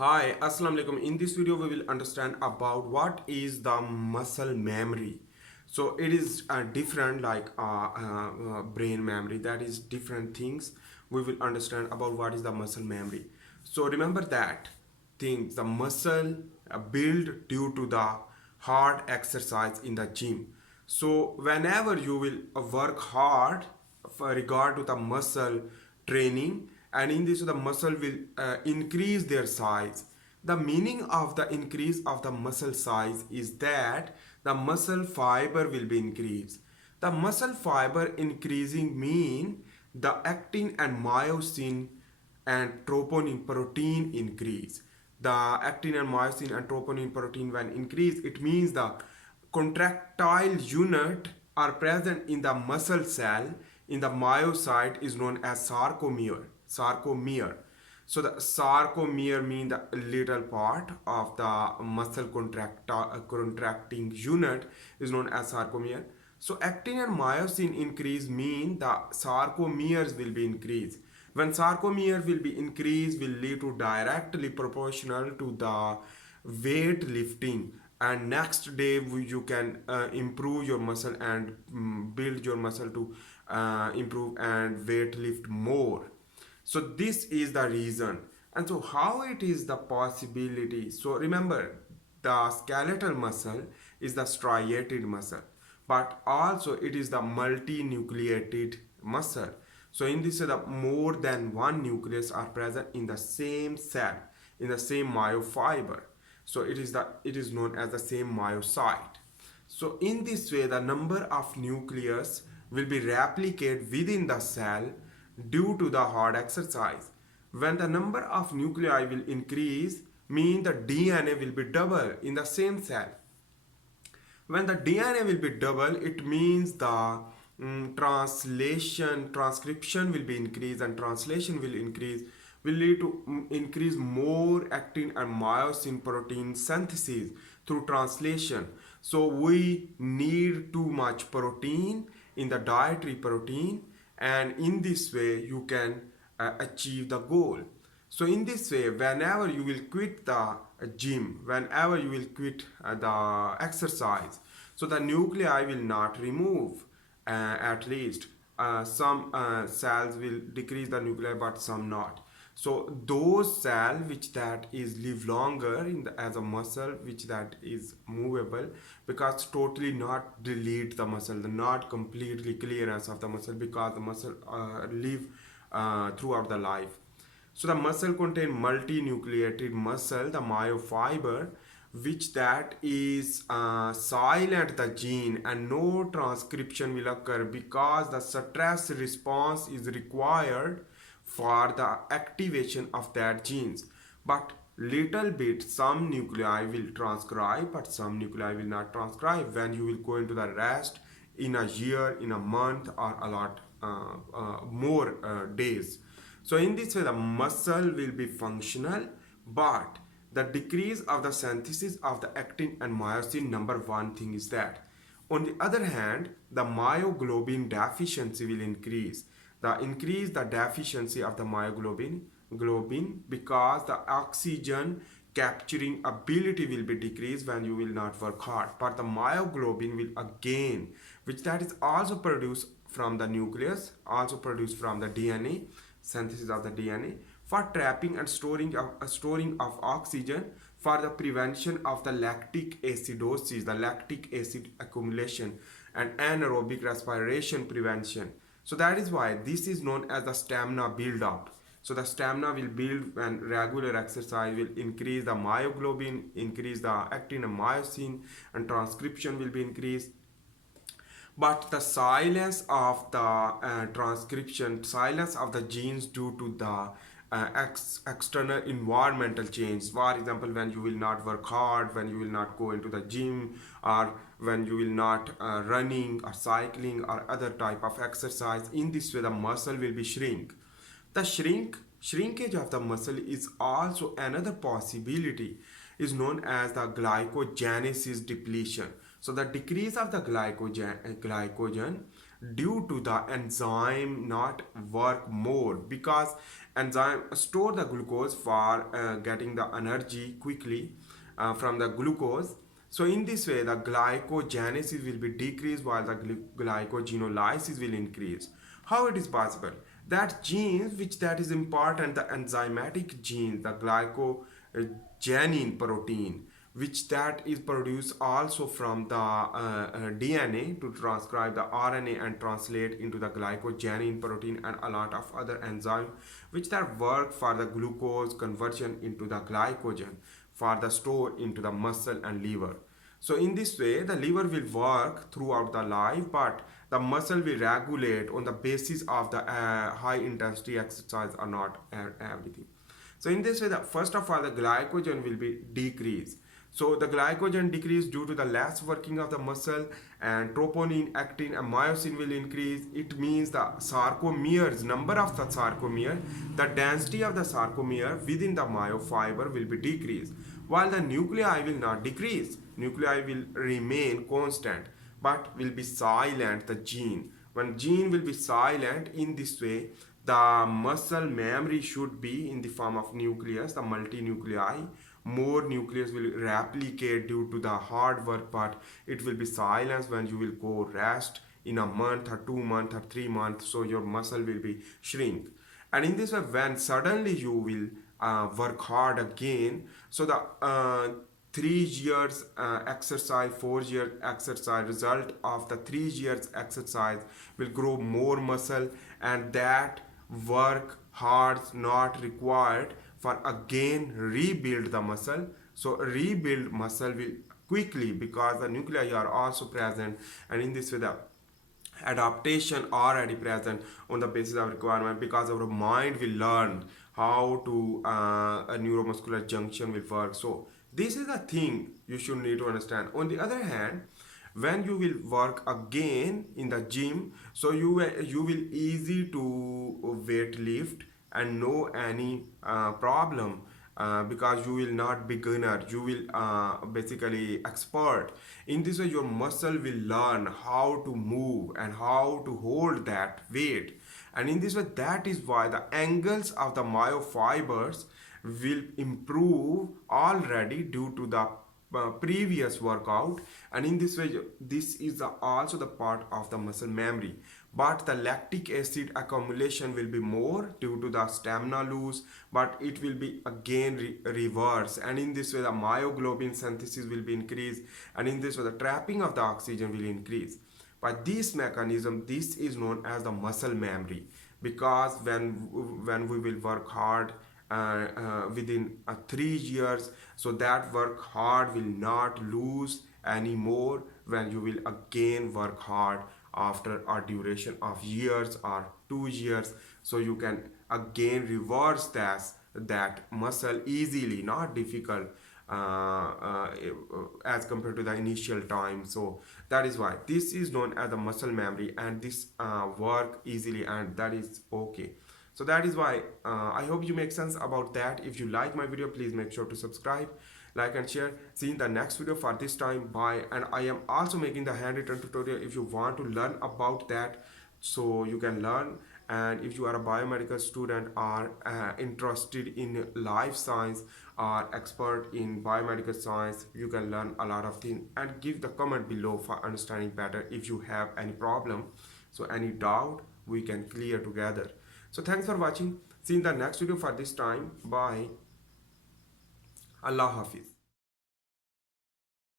Hi, Assalamu alaikum. In this video, we will understand about what is the muscle memory. So it is different like brain memory. That is different things. We will understand about what is the muscle memory. So remember that things the muscle build due to the hard exercise in the gym. So whenever you will work hard for regard to the muscle training, and in this the muscle will increase their size. The meaning of the increase of the muscle size is that the muscle fiber will be increased. The muscle fiber increasing mean the actin and myosin and troponin protein increase. The actin and myosin and troponin protein when increase, it means the contractile unit are present in the muscle cell in the myocyte is known as sarcomere. So the sarcomere mean the little part of the muscle contracting unit is known as sarcomere. So actin and myosin increase mean the sarcomeres will be increased. When sarcomere will be increased will lead to directly proportional to the weight lifting, and next day you can improve your muscle and build your muscle to improve and weight lift more. So this is the reason. And so how it is the possibility? So remember, the skeletal muscle is the striated muscle, but also it is the multinucleated muscle. So in this the more than one nucleus are present in the same cell, in the same myofiber. So it is known as the same myocyte. So in this way the number of nucleus will be replicated within the cell due to the hard exercise. When the number of nuclei will increase, mean the DNA will be double in the same cell. When the DNA will be double, it means the transcription will be increased, and translation will increase, will lead to increase more actin and myosin protein synthesis through translation. So we need too much protein in the dietary protein, and in this way you can achieve the goal. So in this way, whenever you will quit the gym, whenever you will quit the exercise, so the nuclei will not remove, at least some cells will decrease the nuclei but some not. So those cells which that is live longer in the, as a muscle which that is movable, because totally not delete the muscle, the not completely clearance of the muscle, because the muscle live throughout the life. So the muscle contain multinucleated muscle, the myofiber, which that is silent the gene, and no transcription will occur because the stress response is required for the activation of that genes. But little bit some nuclei will transcribe, but some nuclei will not transcribe when you will go into the rest in a year, in a month, or a lot more days. So in this way the muscle will be functional, but the decrease of the synthesis of the actin and myosin, number one thing is that. On the other hand, the myoglobin deficiency will increase. The increase the deficiency of the globin, because the oxygen capturing ability will be decreased when you will not work hard. But the myoglobin will again, which that is also produced from the nucleus, also produced from the DNA, synthesis of the DNA, for trapping and storing of oxygen, for the prevention of the lactic acidosis, the lactic acid accumulation, and anaerobic respiration prevention. So that is why this is known as the stamina build up. So the stamina will build when regular exercise will increase the myoglobin, increase the actin and myosin, and transcription will be increased. But the silence of the transcription, silence of the genes due to the external environmental change. For example, when you will not work hard, when you will not go into the gym, or when you will not running or cycling or other type of exercise, in this way the muscle will be shrink. The shrinkage of the muscle is also another possibility, is known as the glycogenesis depletion. So the decrease of the glycogen due to the enzyme not work more, because enzyme store the glucose for getting the energy quickly from the glucose. So in this way, the glycogenesis will be decreased while the glycogenolysis will increase. How it is possible? That genes which that is important, the enzymatic genes, the glycogenin protein, which that is produced also from the DNA to transcribe the RNA and translate into the glycogenin protein, and a lot of other enzymes which that work for the glucose conversion into the glycogen for the store into the muscle and liver. So in this way, the liver will work throughout the life, but the muscle will regulate on the basis of the high intensity exercise or not, everything. So in this way, the first of all, the glycogen will be decreased. So the glycogen decrease due to the less working of the muscle, and troponin, actin, and myosin will increase. It means the sarcomeres, number of the sarcomere, the density of the sarcomere within the myofiber will be decreased, while the nuclei will not decrease. Nuclei will remain constant, but will be silent. The gene, when gene will be silent, in this way, the muscle memory should be in the form of nucleus, the multinuclei. More nucleus will replicate due to the hard work, but it will be silenced when you will go rest in a month or 2 months or 3 months. So your muscle will be shrink. And in this way, when suddenly you will work hard again, so the 3 years exercise, 4 years exercise, result of the 3 years exercise will grow more muscle, and that work hard not required for again rebuild the muscle. So rebuild muscle will quickly because the nuclei are also present, and in this way the adaptation already present on the basis of requirement, because our mind will learn how to a neuromuscular junction will work. So this is the thing you should need to understand. On the other hand, when you will work again in the gym, so you will easy to weight lift and no any problem, because you will not beginner, you will basically expert. In this way your muscle will learn how to move and how to hold that weight, and in this way that is why the angles of the myofibers will improve already due to the previous workout. And in this way this is also the part of the muscle memory, but the lactic acid accumulation will be more due to the stamina loss, but it will be again reverse, and in this way the myoglobin synthesis will be increased, and in this way the trapping of the oxygen will increase. By this mechanism, this is known as the muscle memory, because when we will work hard within 3 years, so that work hard will not lose anymore when you will again work hard after a duration of years or 2 years. So you can again reverse that muscle easily, not difficult as compared to the initial time. So that is why this is known as the muscle memory, and this work easily, and that is okay. So that is why I hope you make sense about that. If you like my video, please make sure to subscribe, like and share. See you in the next video. For this time, bye. And I am also making the handwritten tutorial if you want to learn about that, so you can learn. And if you are a biomedical student or interested in life science or expert in biomedical science, you can learn a lot of things, and give the comment below for understanding better. If you have any problem, so any doubt, we can clear together. So thanks for watching. See you in the next video. For this time, bye. Allah Hafiz.